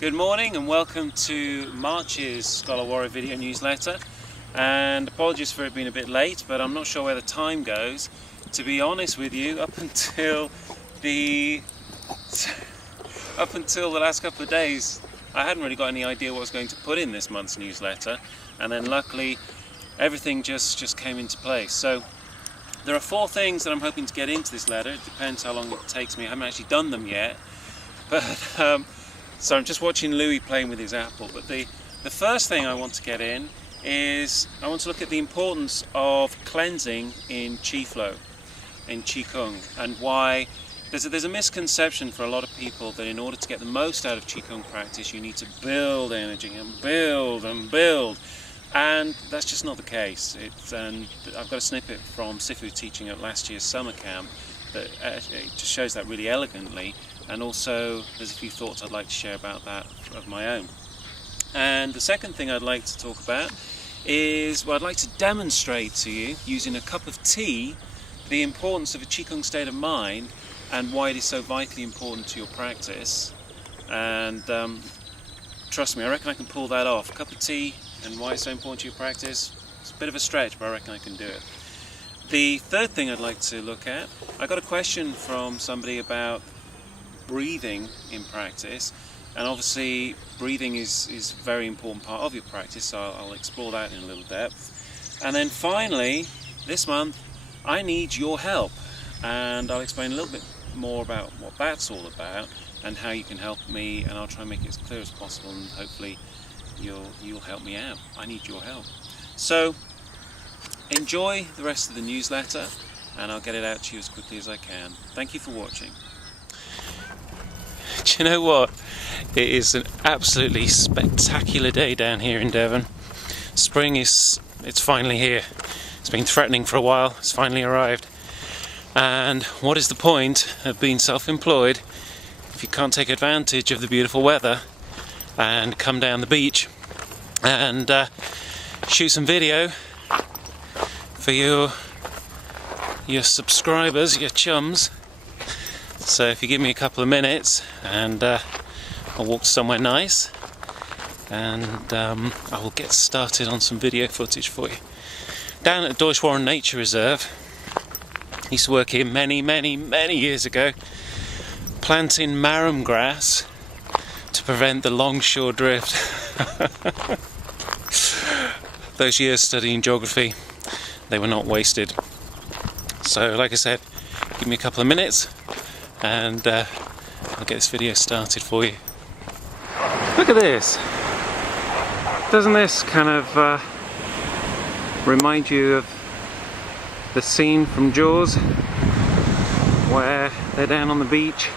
Good morning and welcome to March's Scholar Warrior video newsletter, and apologies for it being a bit late, but I'm not sure where the time goes. To be honest with you, up until the last couple of days I hadn't really got any idea what I was going to put in this month's newsletter, and then luckily everything just came into place. So there are 4 things that I'm hoping to get into this letter. It depends how long it takes me. I haven't actually done them yet, but so I'm just watching Louis playing with his apple. But the first thing I want to get in is I want to look at the importance of cleansing in Qi flow, in Qigong, and why there's a misconception for a lot of people that in order to get the most out of Qigong practice you need to build energy and build and build, and that's just not the case. And I've got a snippet from Sifu teaching at last year's summer camp that it just shows that really elegantly, and also there's a few thoughts I'd like to share about that of my own. And the second thing I'd like to talk about is, well, I'd like to demonstrate to you, using a cup of tea, the importance of a Qigong state of mind and why it is so vitally important to your practice. And trust me, I reckon I can pull that off. A cup of tea and why it's so important to your practice, it's a bit of a stretch, but I reckon I can do it. The third thing I'd like to look at, I got a question from somebody about breathing in practice, and obviously breathing is a very important part of your practice, so I'll explore that in a little depth. And then finally, this month, I need your help, and I'll explain a little bit more about what that's all about and how you can help me, and I'll try and make it as clear as possible, and hopefully you'll help me out. I need your help. So enjoy the rest of the newsletter, and I'll get it out to you as quickly as I can. Thank you for watching. Do you know what? It is an absolutely spectacular day down here in Devon. Spring it's finally here. It's been threatening for a while. It's finally arrived. And what is the point of being self-employed if you can't take advantage of the beautiful weather and come down the beach and shoot some video for your subscribers, your chums? So if you give me a couple of minutes, and I'll walk somewhere nice, and I will get started on some video footage for you. Down at Dorshwarren Nature Reserve, I used to work here many years ago, planting marram grass to prevent the longshore drift. Those years studying geography, they were not wasted. So like I said, give me a couple of minutes and I'll get this video started for you. Look at this! Doesn't this kind of remind you of the scene from Jaws where they're down on the beach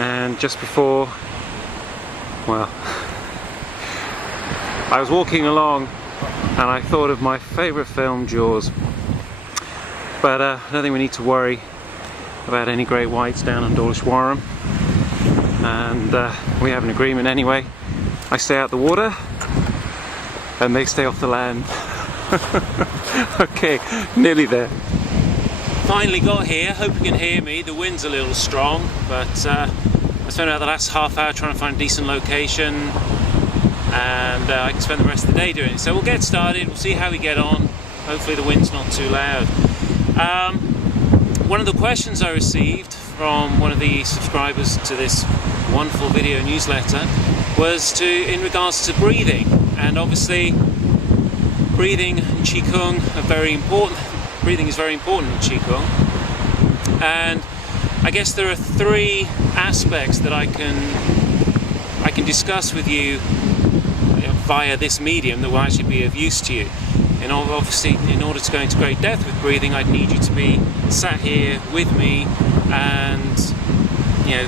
and just before, well, I was walking along and I thought of my favourite film, Jaws. But I don't think we need to worry about any great whites down on Dorshwarren, and we have an agreement anyway. I stay out the water and they stay off the land. Okay, nearly there. Finally got here. Hope you can hear me. The wind's a little strong, but I spent about the last half hour trying to find a decent location, and I can spend the rest of the day doing it. So we'll get started, we'll see how we get on. Hopefully the wind's not too loud. One of the questions I received from one of the subscribers to this wonderful video newsletter was in regards to breathing, and obviously breathing and Qigong are very important. Breathing is very important in Qigong, and I guess there are 3 aspects that I can discuss with you via this medium that will actually be of use to you. And obviously, in order to go into great depth with breathing, I'd need you to be sat here with me, and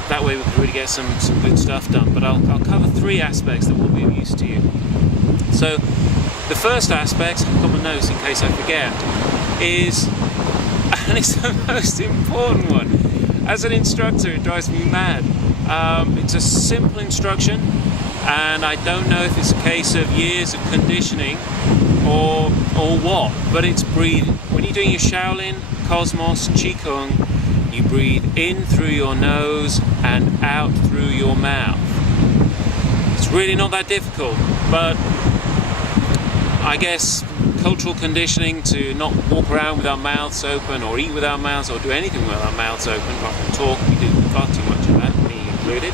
that way we can really get some good stuff done. But I'll cover 3 aspects that will be of use to you. So the first aspect, I've got my notes in case I forget, is, and it's the most important one. As an instructor, it drives me mad. It's a simple instruction, and I don't know if it's a case of years of conditioning or what, but it's breathing. When you're doing your Shaolin, Cosmos, Qigong, You breathe in through your nose and out through your mouth. It's really not that difficult, but I guess cultural conditioning to not walk around with our mouths open or eat with our mouths or do anything with our mouths open, apart from talk. We do far too much of that, me included.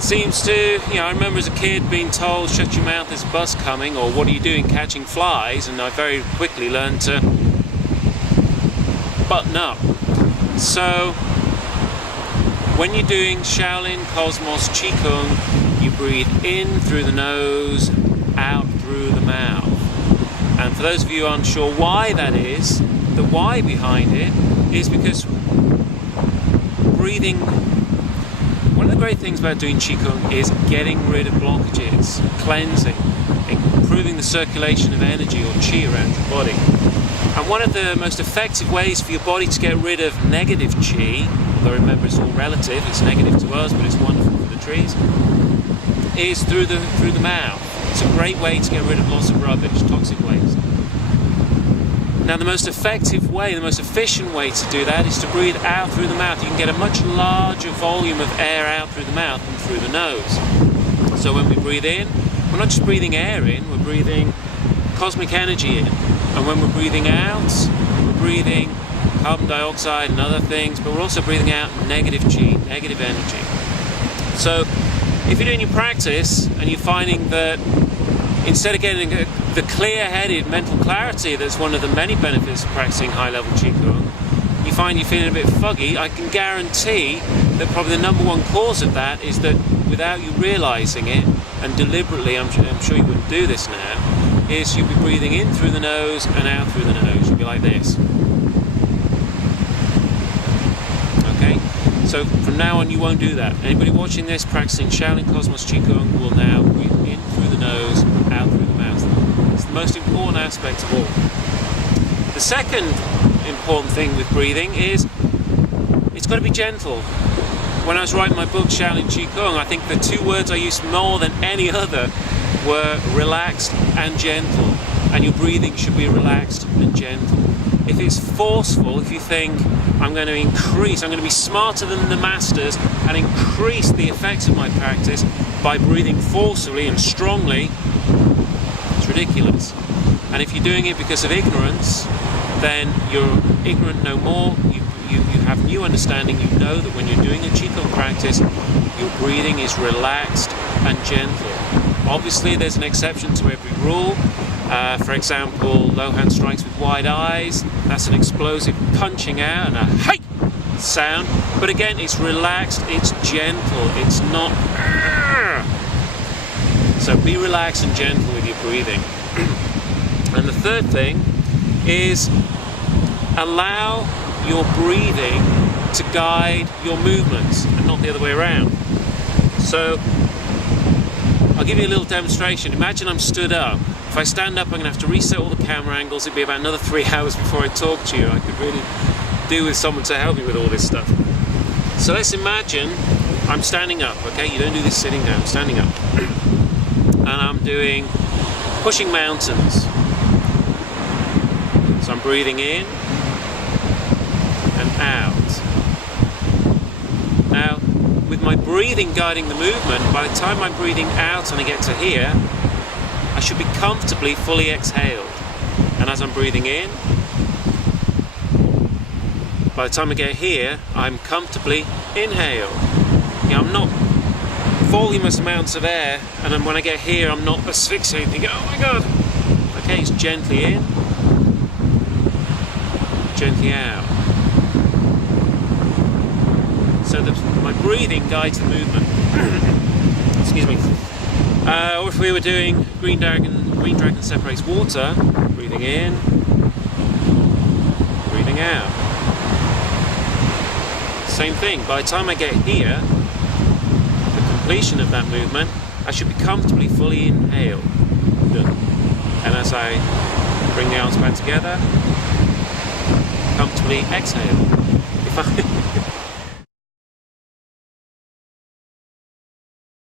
Seems to, I remember as a kid being told, shut your mouth, there's a bus coming, or what are you doing, catching flies, and I very quickly learned to button up. So when you're doing Shaolin Cosmos Qigong, you breathe in through the nose, out through the mouth. And for those of you unsure why that is, the why behind it is because breathing, one of the great things about doing Qigong is getting rid of blockages, cleansing, improving the circulation of energy or Qi around your body. And one of the most effective ways for your body to get rid of negative Qi, although remember it's all relative, it's negative to us but it's wonderful for the trees, is through the mouth. It's a great way to get rid of lots of rubbish, toxic waste. Now the most effective way, the most efficient way to do that is to breathe out through the mouth. You can get a much larger volume of air out through the mouth than through the nose. So when we breathe in, we're not just breathing air in, we're breathing cosmic energy in. And when we're breathing out, we're breathing carbon dioxide and other things, but we're also breathing out negative Qi, negative energy. So if you're doing your practice and you're finding that instead of getting the clear-headed mental clarity that's one of the many benefits of practicing high-level Qigong, you find you're feeling a bit foggy, I can guarantee that probably the number one cause of that is that without you realizing it, and deliberately, I'm sure you wouldn't do this now, is you'll be breathing in through the nose and out through the nose. You'll be like this. Okay? So from now on you won't do that. Anybody watching this practicing Shaolin Cosmos Qigong will now breathe in through the nose, out through the mouth. It's the most important aspect of all. The second important thing with breathing is it's got to be gentle. When I was writing my book Shaolin Qigong, I think the two words I used more than any other were relaxed and gentle. And your breathing should be relaxed and gentle. If it's forceful, if you think I'm going to be smarter than the masters and increase the effects of my practice by breathing forcefully and strongly, it's ridiculous. And if you're doing it because of ignorance, then you're ignorant no more. You have new understanding. You know that when you're doing a Qigong practice, your breathing is relaxed and gentle. Obviously, there's an exception to every rule. For example, low hand strikes with wide eyes. That's an explosive punching out and a hey sound. But again, it's relaxed, it's gentle, it's not. So be relaxed and gentle with your breathing. And the third thing is allow your breathing to guide your movements and not the other way around. So I'll give you a little demonstration. Imagine I'm stood up. If I stand up, I'm going to have to reset all the camera angles. It'd be about another 3 hours before I talk to you. I could really do with someone to help me with all this stuff. So let's imagine I'm standing up, okay? You don't do this sitting down, standing up. And I'm doing pushing mountains. So I'm breathing in and out. Now, with my breathing guiding the movement, by the time I'm breathing out and I get to here, I should be comfortably fully exhaled. And as I'm breathing in, by the time I get here, I'm comfortably inhaled. I'm not voluminous amounts of air, and then when I get here, I'm not asphyxiating, thinking, oh my god. Okay, it's gently in, gently out. So my breathing guides the movement. Excuse me. Or if we were doing Green Dragon separates water, breathing in, breathing out. Same thing, by the time I get here, the completion of that movement, I should be comfortably fully inhaled. Good. And as I bring the arms back together, comfortably exhale.